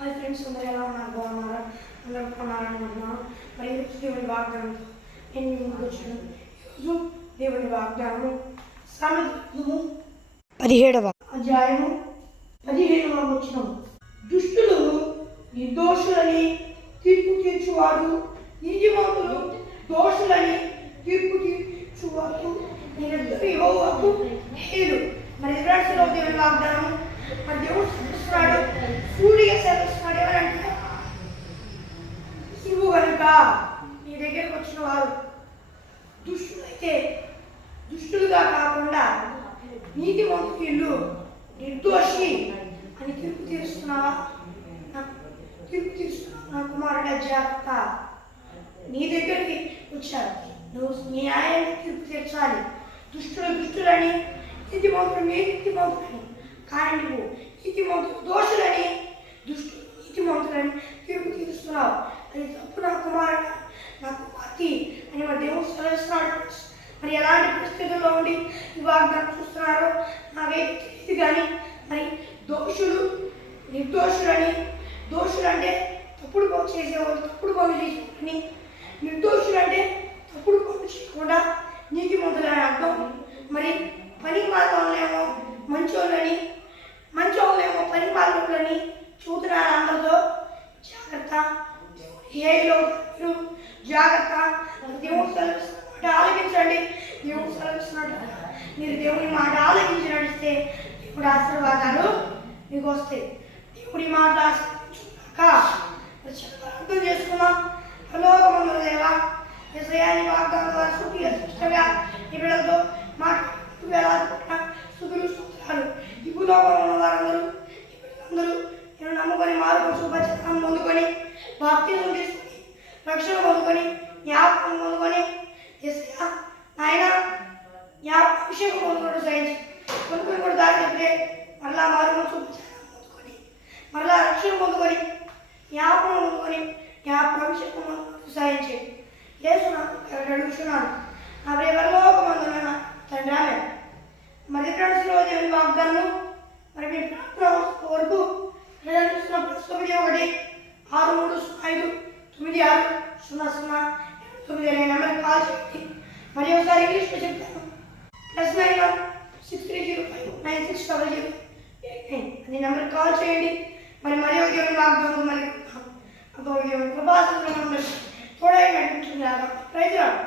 Hi friends, అందరూ ఎలా ఉన్నారు? బాగున్నారా? అందరూ బాగున్నారనుకుంటున్నాను. మరి దేవుని వాగ్దానంతో నేను మీ ముందుకు వచ్చాను. ఈరోజు దేవుని వాగ్దానము సామెతలు 17వ అధ్యాయము 15వ వచనము. దుష్టులు నిర్దోషులని తీర్పు తీర్చువాడు, నీతిమంతులు దోషులని తీర్పు తీర్చువాడు యెహోవాకు హేలు. మరి ఇజ్రాయేలులో దేవుని వాగ్దానం మరి దేవుడు సెలవిస్తున్నాడు, సూటిగా సెలవిస్తున్నాడు. ఎవరంటే నువ్వు కనుక నీ దగ్గరకు వచ్చిన వారు దుష్టులైతే దుష్టులుగా కాకుండా నీతిమంతులు నిర్దోషి అని తీర్పు తీరుస్తున్నావా? తీర్పు తీరుస్తున్నావు నా కుమారుడ, జాగ్రత్త. నీ దగ్గరికి వచ్చారు, నువ్వు న్యాయాన్ని తీర్పు తీర్చాలి. దుష్టులని నీతిమంతులని కానీ నువ్వు నీతిమంతులు దోషులని దుష్టులు నీతిమంతులని తీర్పు తీరుస్తున్నావు. అది తప్పు నా కుమారుడు, నా కుమార్తె అని మరి దేవుడు సెలవిస్తున్నాడు. మరి ఎలాంటి పరిస్థితుల్లో ఉండి ఈ వాగ్దానం చూస్తున్నారో నాకైతే తెలియదు. కానీ మరి దోషులు నిర్దోషులని, దోషులు అంటే తప్పుడు పనులు చేసేవాళ్ళు, తప్పుడు పనులు చేసేవాళ్ళని, నిర్దోషులు అంటే తప్పుడు పనులు చేయకుండా నీతిమంతులని అర్థం. మరి పని వాళ్ళేమో మంచోళ్ళని, మంచోళ్ళేమో పని వాళ్ళని చూస్తున్నారు. అందరితో జాగ్రత్త. ఏలో మీరు జాగ్రత్త. దేవుడు సెలవిస్తున్నమాట ఆలోచించండి. దేవుడు సెలవిస్తున్నట్టు మీరు దేవుని మాట ఆలోచించి నడిస్తే దేవుడి ఆశీర్వాదాలు మీకు వస్తాయి. దేవుడి మాట ఆశీర్వదించుకున్నాక అర్థం చేసుకున్నాం. పరలోకమందున దేవా, యేసయ్యని వాగ్దానం ద్వారా సూటిగా స్పష్టంగా ఈ బిడ్డలతో మాట్లాడుతూ వేలాడుకుంటున్నా స్తుతులు స్తోత్రాలు. ఈ భూలోకంలో ఉన్న వారందరూ ఈ బిడ్డలందరూ నేను నమ్ముకొని మారు శుభచనం పొందుకొని బాప్తిజం తీసుకొని రక్షణ పొందుకొని జ్ఞాపకం పొందుకొని యేసయ్యా నాయన అభిషేకం పొందుకోవడం సహించి కొనుక్కొని కూడా దారి చెప్తే మరలా మారు శుభచనం పొందుకొని మరలా రక్షణ పొందుకొని జ్ఞాపకం పొందుకొని అభిషేకం పొందుకోవడం సహించి అడుగుతున్నాను నా పరలోకమందున తండ్రి. ఆమె మరి ఫ్రెండ్స్లో దేవుని వాగ్దానం మరి మీ ప్రార్థన వరకు 9 6 3 5 9 6 0 0 9 నెంబర్కి కాల్ చేయండి. మరి ఒకసారి ఇంగ్లీష్లో చెప్తాను. +91 6305 9600 అది నెంబర్కి కాల్ చేయండి. మరి ఒక దేవుని వాగ్దానం మరి దేవుని కృపాసనం తోడై నడిపించుకున్నారా? Praise lord.